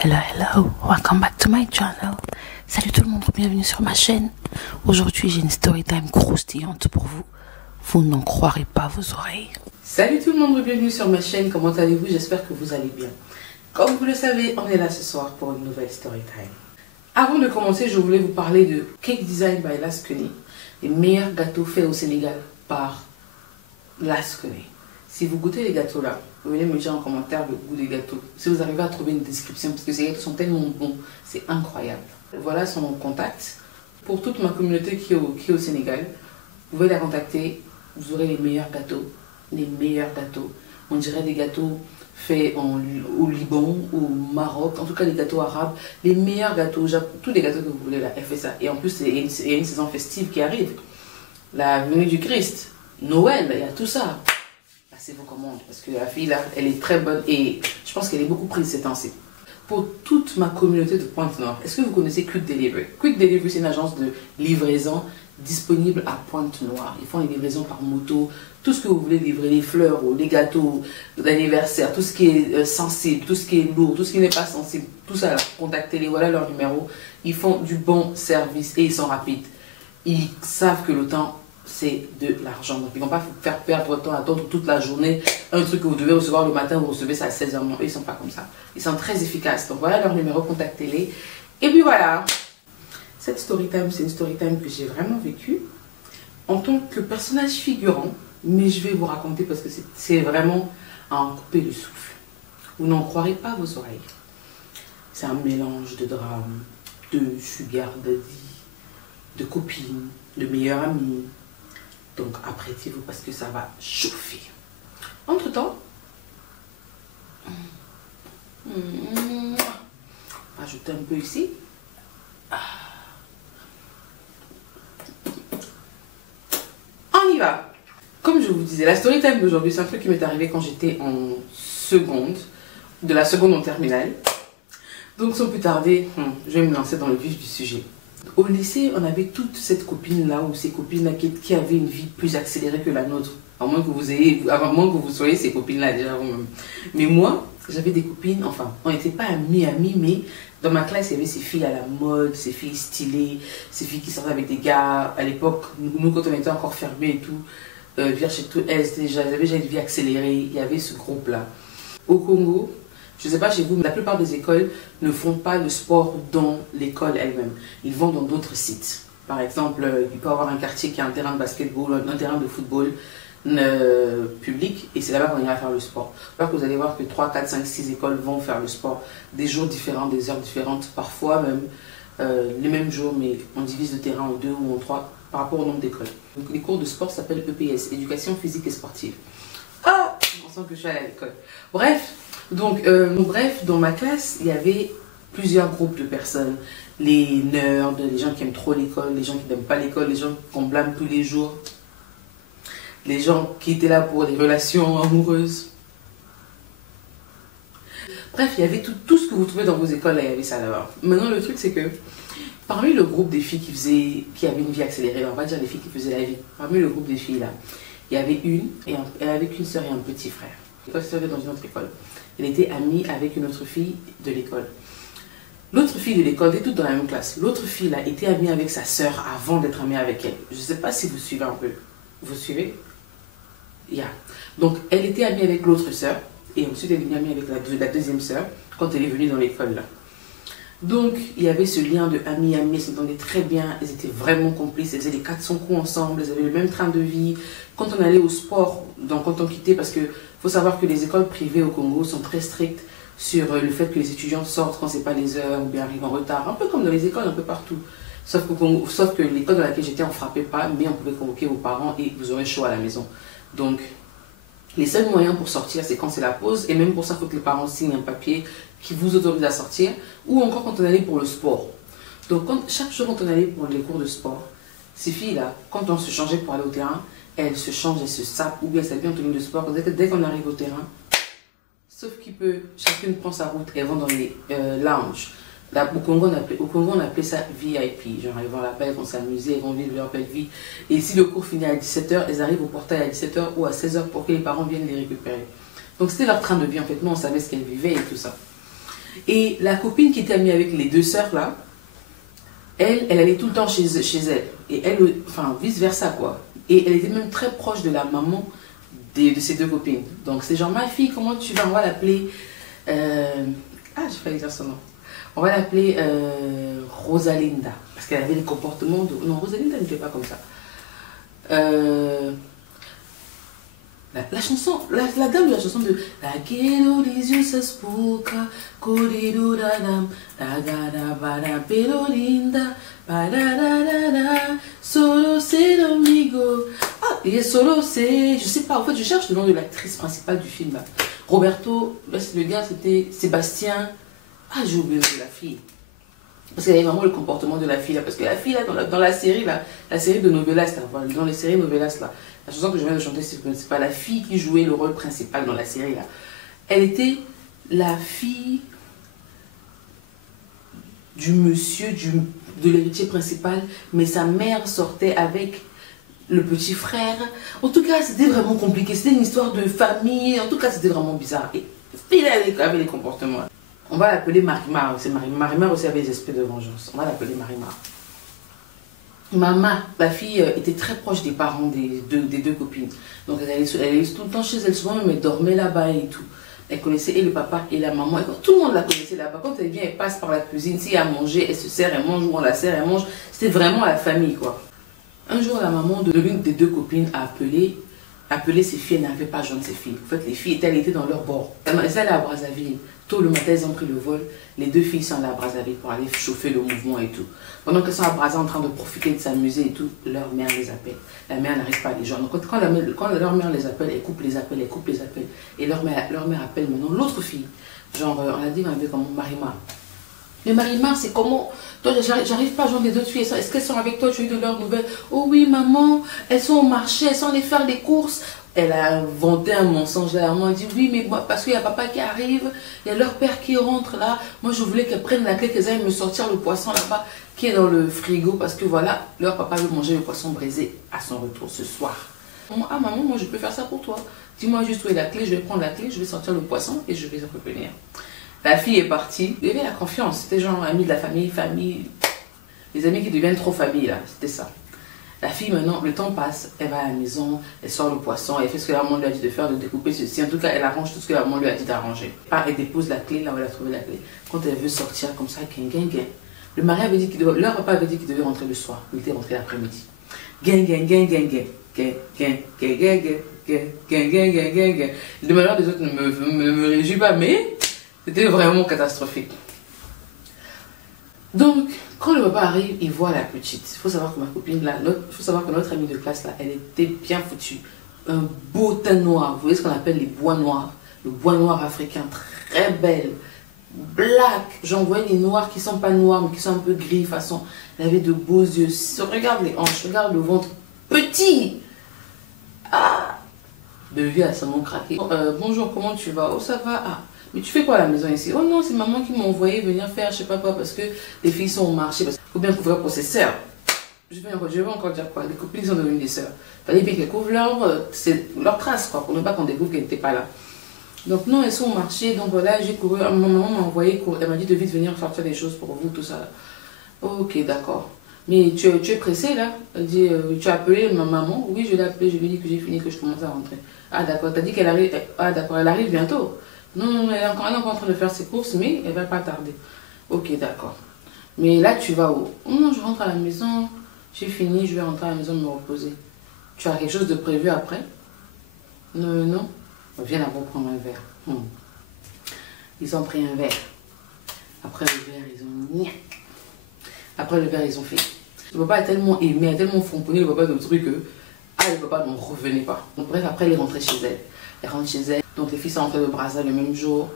Hello, welcome back to my channel. Salut tout le monde, bienvenue sur ma chaîne. Aujourd'hui, j'ai une story time croustillante pour vous. Vous n'en croirez pas vos oreilles. Salut tout le monde, bienvenue sur ma chaîne. Comment allez-vous? J'espère que vous allez bien. Comme vous le savez, on est là ce soir pour une nouvelle story time. Avant de commencer, je voulais vous parler de Cake Design by Laskeny, les meilleurs gâteaux faits au Sénégal par Laskeny. Si vous goûtez les gâteaux là, vous venez me dire en commentaire le goût des gâteaux. Si vous arrivez à trouver une description, parce que ces gâteaux sont tellement bons, c'est incroyable. Voilà son contact. Pour toute ma communauté qui est au Sénégal, vous pouvez la contacter, vous aurez les meilleurs gâteaux. Les meilleurs gâteaux. On dirait des gâteaux faits au Liban, au Maroc, en tout cas les gâteaux arabes. Les meilleurs gâteaux, tous les gâteaux que vous voulez là, elle fait ça. Et en plus, il y a une saison festive qui arrive. La venue du Christ, Noël, il y a tout ça. Passez vos commandes parce que la fille là, elle est très bonne et je pense qu'elle est beaucoup prise ces temps-ci. Pour toute ma communauté de Pointe-Noire, est-ce que vous connaissez Quick Delivery? Quick Delivery, c'est une agence de livraison disponible à Pointe-Noire. Ils font les livraisons par moto, tout ce que vous voulez livrer, les fleurs, les gâteaux d'anniversaire, tout ce qui est sensible, tout ce qui est lourd, tout ce qui n'est pas sensible, tout ça, contactez-les, voilà leur numéro. Ils font du bon service et ils sont rapides. Ils savent que le temps, c'est de l'argent. Donc, ils ne vont pas vous faire perdre votre temps à attendre toute la journée. Un truc que vous devez recevoir le matin, vous recevez ça à 16h. Non, ils ne sont pas comme ça. Ils sont très efficaces. Donc, voilà leur numéro, contactez-les. Et puis voilà. Cette story time, c'est une story time que j'ai vraiment vécue en tant que personnage figurant. Mais je vais vous raconter parce que c'est vraiment à en couper le souffle. Vous n'en croirez pas vos oreilles. C'est un mélange de drame, de sugar daddy, de copine, de meilleur ami. Donc apprêtez-vous parce que ça va chauffer. Entre temps, ajouter un peu ici. On y va. Comme je vous disais, la story time d'aujourd'hui, c'est un truc qui m'est arrivé quand j'étais en seconde, de la seconde en terminale. Donc sans plus tarder, je vais me lancer dans le vif du sujet. Au lycée, on avait toute cette copine-là ou ces copines-là qui avaient une vie plus accélérée que la nôtre. À moins que vous soyez ces copines-là déjà vous-même. Mais moi, j'avais des copines, enfin, on n'était pas amis, mais dans ma classe, il y avait ces filles à la mode, ces filles stylées, ces filles qui sortaient avec des gars. À l'époque, nous, quand on était encore fermés et tout, elles avaient déjà une vie accélérée. Il y avait ce groupe-là. Au Congo, je ne sais pas chez vous, mais la plupart des écoles ne font pas de sport dans l'école elle-même. Ils vont dans d'autres sites. Par exemple, il peut y avoir un quartier qui a un terrain de basketball, un terrain de football public, et c'est là-bas qu'on ira faire le sport. Alors que vous allez voir que 3, 4, 5, 6 écoles vont faire le sport des jours différents, des heures différentes, parfois même les mêmes jours, mais on divise le terrain en 2 ou en 3 par rapport au nombre d'écoles. Donc les cours de sport s'appellent EPS, Éducation Physique et Sportive. Ah, on sent que je suis allée à l'école. Bref. Donc, dans ma classe, il y avait plusieurs groupes de personnes. Les nerds, les gens qui aiment trop l'école, les gens qui n'aiment pas l'école, les gens qu'on blâme tous les jours. Les gens qui étaient là pour des relations amoureuses. Bref, il y avait tout ce que vous trouvez dans vos écoles, là, il y avait ça là-bas. Maintenant, le truc, c'est que parmi le groupe des filles qui avaient une vie accélérée, on va dire les filles qui faisaient la vie, parmi le groupe des filles là, il y avait elle avait qu'une sœur et un petit frère. Quand elle était dans une autre école, elle était amie avec une autre fille de l'école. L'autre fille de l'école était toutes dans la même classe. L'autre fille là était amie avec sa sœur avant d'être amie avec elle. Je ne sais pas si vous suivez un peu. Vous suivez? Yeah. Donc elle était amie avec l'autre sœur et ensuite elle est devenue amie avec la deuxième sœur quand elle est venue dans l'école là. Donc il y avait ce lien de amis-amis, elles s'entendaient très bien, elles étaient vraiment complices, elles faisaient les 400 coups ensemble, elles avaient le même train de vie. Quand on allait au sport, donc quand on quittait, parce que faut savoir que les écoles privées au Congo sont très strictes sur le fait que les étudiants sortent quand c'est pas les heures ou bien arrivent en retard, un peu comme dans les écoles un peu partout. Sauf que l'école dans laquelle j'étais, on frappait pas, mais on pouvait convoquer vos parents et vous aurez chaud à la maison. Donc les seuls moyens pour sortir, c'est quand c'est la pause, et même pour ça, il faut que les parents signent un papier qui vous autorise à sortir, ou encore quand on allait pour le sport. Donc chaque jour quand on allait pour les cours de sport, ces filles-là, quand on se changeait pour aller au terrain, elles se changent, elles se sapent, ou bien s'habillent en tenue de sport. Dès qu'on arrive au terrain, sauf chacune prend sa route, elles vont dans les lounges. Là, au Congo, on appelait ça VIP. Genre, elles vont là-bas, elles vont s'amuser, elles vont vivre leur belle vie. Et si le cours finit à 17h, elles arrivent au portail à 17h ou à 16h pour que les parents viennent les récupérer. Donc, c'était leur train de vie. En fait, nous, on savait ce qu'elles vivaient et tout ça. Et la copine qui était amie avec les deux sœurs là, elle allait tout le temps chez elle. Et elle, enfin vice versa quoi. Et elle était même très proche de la maman de ses deux copines. Donc c'est genre, ma fille, comment tu vas? On va l'appeler... j'ai failli dire son nom. On va l'appeler Rosalinda. Parce qu'elle avait les comportements de... Non, Rosalinda n'était pas comme ça. La chanson, la dame de la chanson de La quiero dispuka Koridudadam Dagada Bada Pelorinda Badadadada Solo c'est domingo. Et Solo c'est, je sais pas, en fait je cherche le nom de l'actrice principale du film là. Roberto, là le gars c'était Sébastien. J'ai oublié de la fille. Parce qu'elle avait vraiment le comportement de la fille là. Parce que la fille là, dans la série là, la série de Novelas là, dans les séries Novelas là, la chanson que je viens de chanter, c'est pas la fille qui jouait le rôle principal dans la série là. Elle était la fille du monsieur, de l'héritier principal, mais sa mère sortait avec le petit frère. En tout cas, c'était vraiment compliqué. C'était une histoire de famille. En tout cas, c'était vraiment bizarre. Et elle avait les comportements. On va l'appeler Marimar. Marimar aussi avait des esprits de vengeance. On va l'appeler Marimar. Maman, la fille, était très proche des parents des deux copines. Donc elle allait tout le temps chez elle, souvent même elle dormait là-bas et tout. Elle connaissait et le papa et la maman. Et tout le monde la connaissait là-bas. Quand elle vient, elle passe par la cuisine. S'il y a à manger, elle se sert, elle mange, ou on la sert, elle mange. C'était vraiment la famille, quoi. Un jour, la maman de l'une des deux copines a appelé ses filles. Elle n'arrivait pas à joindre ses filles. En fait, les filles, elles étaient dans leur bord. Elles allaient à Brazzaville. Tôt le matin, elles ont pris le vol. Les deux filles sont allées à Brazzaville pour aller chauffer le mouvement et tout. Pendant qu'elles sont à Brazzaville en train de profiter de s'amuser et tout, leur mère les appelle. La mère n'arrive pas à les joindre. Donc quand leur mère les appelle, elle coupe les appels, elle coupe les appels. Et leur mère appelle maintenant l'autre fille. Genre, on a dit qu'on avait comme Marimar. Mais Marimar, c'est comment? Toi, j'arrive pas à joindre les autres filles. Est-ce qu'elles sont avec toi? Tu as eu de leurs nouvelles? Oh oui, maman, elles sont au marché, elles sont allées faire des courses. Elle a inventé un mensonge là. Elle m'a dit oui, mais moi, parce qu'il y a papa qui arrive, il y a leur père qui rentre là. Moi, je voulais qu'elles prennent la clé, qu'elles aillent me sortir le poisson là-bas qui est dans le frigo. Parce que voilà, leur papa veut manger le poisson braisé à son retour ce soir. Ah maman, moi je peux faire ça pour toi. Dis-moi juste où est la clé, je vais prendre la clé, je vais sortir le poisson et je vais revenir. La fille est partie. Il y avait la confiance. C'était genre amis de la famille. Les amis qui deviennent trop famille là. C'était ça. La fille maintenant, le temps passe, elle va à la maison, elle sort le poisson, elle fait ce que la maman lui a dit de faire, de découper ceci. En tout cas, elle arrange tout ce que la maman lui a dit d'arranger. Elle dépose la clé là où elle a trouvé la clé. Quand elle veut sortir comme ça, le mari avait dit leur papa avait dit qu'il devait rentrer le soir. Il était rentré l'après-midi. Le malheur des autres ne me réjouit pas, mais c'était vraiment catastrophique. Donc, quand le papa arrive, il voit la petite. Il faut savoir que ma copine, là, il faut savoir que notre amie de classe, là, elle était bien foutue. Un beau teint noir. Vous voyez ce qu'on appelle les bois noirs. Le bois noir africain, très belle. Black. J'en vois des noirs qui ne sont pas noirs, mais qui sont un peu gris, façon. Elle avait de beaux yeux. Regarde les hanches, regarde le ventre. Petit. De vue à son craqué. Bonjour, comment tu vas? Oh, ça va. Mais tu fais quoi à la maison ici? Oh non, c'est maman qui m'a envoyé venir faire, je sais pas quoi, parce que les filles sont au marché, parce qu'il faut bien couvrir pour ses sœurs. Je vais encore dire quoi? Les copines sont devenues des sœurs. Il fallait bien qu'elles couvrent leur trace, quoi, pour ne pas qu'on découvre qu'elles n'étaient pas là. Donc non, elles sont au marché, donc voilà, j'ai couru, ma maman m'a envoyé, elle m'a dit de vite venir sortir des choses pour vous, tout ça. Ok, d'accord. Mais tu es pressée là? Elle dit, tu as appelé ma maman? Oui, je l'ai appelée, je lui ai dit que j'ai fini, que je commence à rentrer. Ah d'accord, t'as dit qu'elle arrive, d'accord, elle arrive bientôt. Non, elle est encore en train de faire ses courses, mais elle va pas tarder. Ok, d'accord. Mais là, tu vas où? Oh, non, je rentre à la maison. J'ai fini, je vais rentrer à la maison me reposer. Tu as quelque chose de prévu après? Non. Viens d'abord prendre un verre. Ils ont pris un verre. Après le verre, ils ont... Après le verre, ils ont fait... Le papa est tellement aimé, tellement fomponné, le papa de truc que... le papa n'en revenait pas. Donc bref, après, elle est rentrée chez elle. Elle rentre chez elle. Donc les filles sont rentrées de Brazzaville le même jour.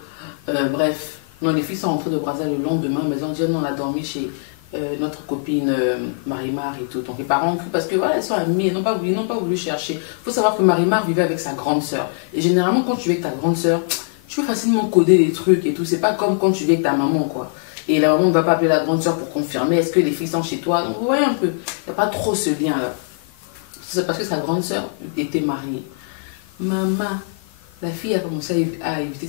Bref, non, les filles sont rentrées de Brazzaville le lendemain, mais elles ont dit non, on a dormi chez notre copine Marimar et tout. Donc les parents, parce que voilà, elles sont amies, elles n'ont pas voulu chercher. Il faut savoir que Marimar vivait avec sa grande sœur. Et généralement, quand tu vis avec ta grande sœur, tu peux facilement coder des trucs et tout. C'est pas comme quand tu vis avec ta maman, quoi. Et la maman ne va pas appeler la grande sœur pour confirmer est-ce que les filles sont chez toi. Donc vous voyez un peu, il n'y a pas trop ce lien-là. C'est parce que sa grande sœur était mariée. Maman, la fille a commencé à éviter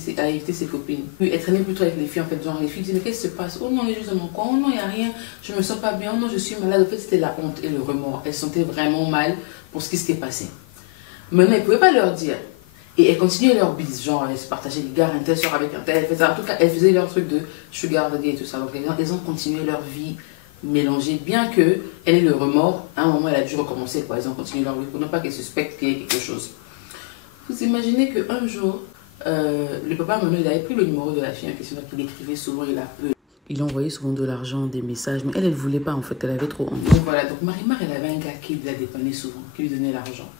ses copines. Puis elle traînait plutôt avec les filles, en fait, genre les filles disaient mais qu'est-ce qui se passe? Oh non, on est juste dans mon coin, oh non, il n'y a rien, je me sens pas bien, oh non, je suis malade. En fait, c'était la honte et le remords. Elle se sentait vraiment mal pour ce qui s'était passé. Maintenant, elle ne pouvait pas leur dire. Et elle continuait leur bise, genre elle se partageait les gars, un tel sort avec un tel, en tout cas, elle faisait leur truc de sugar daddy et tout ça. Donc elles ont continué leur vie mélangée, bien que elle ait le remords, à un moment elle a dû recommencer, quoi. Elles ont continué leur vie pour ne pas qu'elle suspecte qu'il y ait quelque chose. Vous imaginez qu'un jour, le papa, maintenant, il avait pris le numéro de la fille en question, donc il écrivait souvent, il envoyait souvent de l'argent, des messages, mais elle ne voulait pas en fait, elle avait trop honte. Donc voilà, donc Marimar, elle avait un gars qui la dépannait souvent, qui lui donnait l'argent.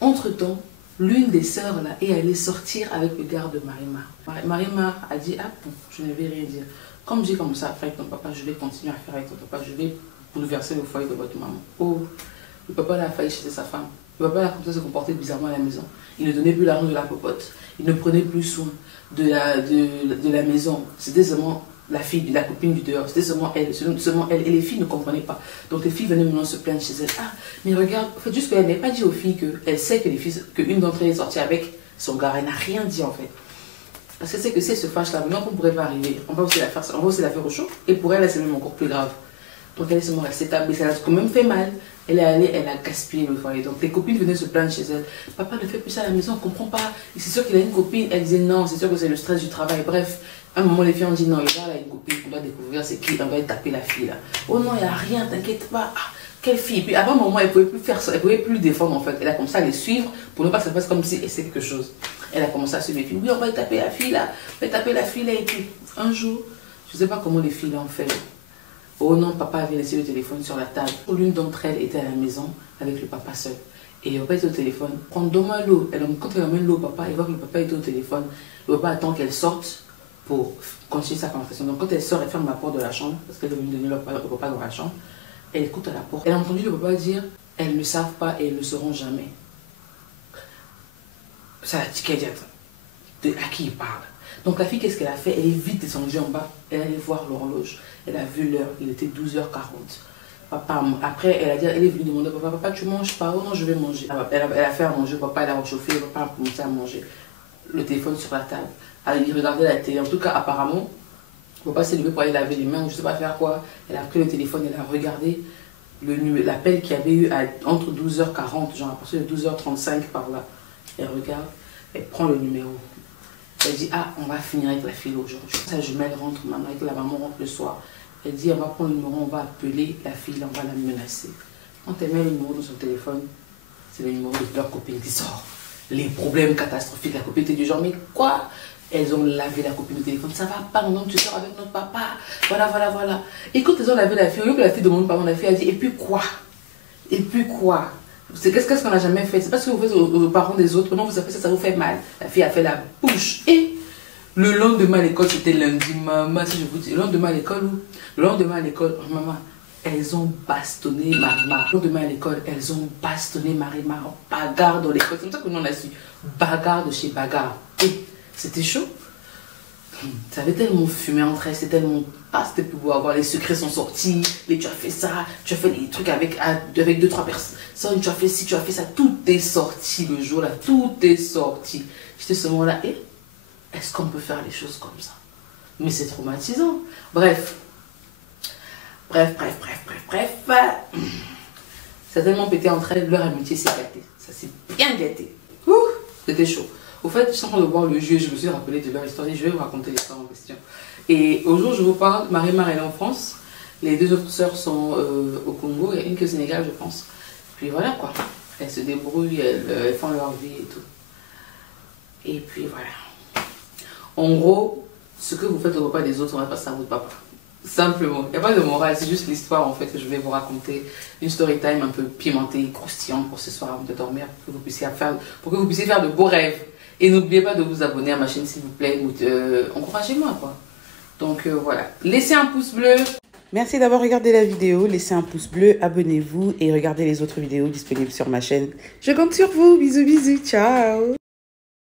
Entre-temps, l'une des sœurs là est allée sortir avec le gars de Marimar. Marimar a dit, ah bon, je ne vais rien dire. Comme j'ai commencé à faire avec ton papa, je vais continuer à faire avec ton papa, je vais bouleverser le foyer de votre maman. Oh, le papa là a failli chez sa femme. Le papa là a commencé à se comporter bizarrement à la maison. Il ne donnait plus l'argent de la popote. Il ne prenait plus soin de la maison. C'était seulement la fille, la copine du dehors. C'était seulement elle. Et les filles ne comprenaient pas. Donc les filles venaient maintenant se plaindre chez elle. Ah, mais regarde, en fait, juste qu'elle n'avait pas dit aux filles qu'elle sait que qu'une d'entre elles est sortie avec son gars. Elle n'a rien dit en fait. Parce que c'est que si elle se fâche là, maintenant qu'on ne pourrait pas arriver, on va aussi la faire au chaud. Et pour elle, c'est même encore plus grave. Donc elle est seulement restée tablée, ça l'a quand même fait mal. Elle est allée, elle a gaspillé le foyer. Donc les copines venaient se plaindre chez elle. Papa ne fait plus ça à la maison, on ne comprend pas. Et c'est sûr qu'il a une copine. Elle disait non, c'est sûr que c'est le stress du travail. Bref, à un moment les filles ont dit non, il a une copine, on doit découvrir c'est qui, on va taper la fille là. Oh non, il n'y a rien, t'inquiète pas. Ah, quelle fille. Et puis avant un moment, elle ne pouvait plus faire ça, elle ne pouvait plus défendre en fait. Elle a commencé à les suivre pour ne pas que ça fasse comme si elle sait quelque chose. Elle a commencé à suivre les filles. Oui, on va taper la fille là, on va taper la fille là. Et puis un jour, je ne sais pas comment les filles l'ont fait. Oh non, papa avait laissé le téléphone sur la table. L'une d'entre elles était à la maison avec le papa seul. Et le papa était au téléphone. Quand elle emmène l'eau au papa, elle voit que le papa était au téléphone. Le papa attend qu'elle sorte pour continuer sa conversation. Donc quand elle sort, elle ferme la porte de la chambre, parce qu'elle est venue donner le papa dans la chambre. Elle écoute à la porte. Elle a entendu le papa dire, elles ne savent pas et elles ne sauront jamais. Ça l'a dit qu'elle dit, à qui il parle? Donc la fille, qu'est-ce qu'elle a fait? Elle est vite descendue en bas. Elle est allée voir l'horloge. Elle a vu l'heure. Il était 12h40. Papa, après, elle est venue demander au papa, tu manges pas? Oh non, je vais manger. Elle a fait à manger. Papa, elle a réchauffé. Papa a commencé à manger. Le téléphone sur la table. Elle regardait la télé. En tout cas, apparemment, papa s'est levé pour aller laver les mains. Je ne sais pas faire quoi. Elle a pris le téléphone. Elle a regardé l'appel qu'il y avait eu entre 12h40, genre à partir de 12h35 par là. Elle regarde. Elle prend le numéro. Elle dit, ah, on va finir avec la fille aujourd'hui. Sa jumelle rentre maintenant, avec la maman rentre le soir. Elle dit, on va prendre le numéro, on va appeler la fille, on va la menacer. Quand elle met le numéro dans son téléphone, c'est le numéro de leur copine qui sort. Les problèmes catastrophiques, la copine était du genre, mais quoi? Elles ont lavé la copine au téléphone, ça va pas, maintenant tu sors avec notre papa. Voilà, voilà, voilà. Et quand elles ont lavé la fille, au lieu que la fille demande pardon, la fille a dit, et puis quoi? Et puis quoi? Qu'est-ce qu'on n'a jamais fait? C'est parce que vous faites aux parents des autres. Comment vous avez fait ça? Ça vous fait mal. La fille a fait la bouche. Et le lendemain à l'école, c'était lundi. Maman, si je vous dis, le lendemain à l'école, oh, maman, elles ont bastonné Marimar. Le lendemain à l'école, elles ont bastonné Marimar. Bagarre dans l'école. C'est comme ça que nous on a su. Bagarre de chez bagarre. Et c'était chaud. Ça avait tellement fumé entre elles, c'était tellement pas, c'était pour avoir les secrets sont sortis, mais tu as fait ça, tu as fait des trucs avec 2-3 personnes, tu as fait ci, tu as fait ça, tout est sorti le jour là, tout est sorti. J'étais ce moment là, et est-ce qu'on peut faire les choses comme ça? Mais c'est traumatisant. Bref. Ça a tellement pété entre elles, leur amitié s'est gâtée. Ça s'est bien gâté. C'était chaud. Au fait, je suis en train de voir le jeu, je me suis rappelé de leur histoire et je vais vous raconter l'histoire en question. Et au jour où je vous parle, Marimar elle est en France, les deux autres sœurs sont au Congo, il y a une qui est au Sénégal je pense. Puis voilà quoi, elles se débrouillent, elles font leur vie et tout. Et puis voilà. En gros, ce que vous faites au repas des autres, on va passer à votre papa. Simplement, il n'y a pas de morale, c'est juste l'histoire en fait que je vais vous raconter. Une story time un peu pimentée, croustillante pour ce soir avant de dormir, pour que vous puissiez faire de beaux rêves. Et n'oubliez pas de vous abonner à ma chaîne s'il vous plaît, encouragez-moi quoi. Donc voilà, laissez un pouce bleu. Merci d'avoir regardé la vidéo, laissez un pouce bleu, abonnez-vous et regardez les autres vidéos disponibles sur ma chaîne. Je compte sur vous, bisous bisous, ciao.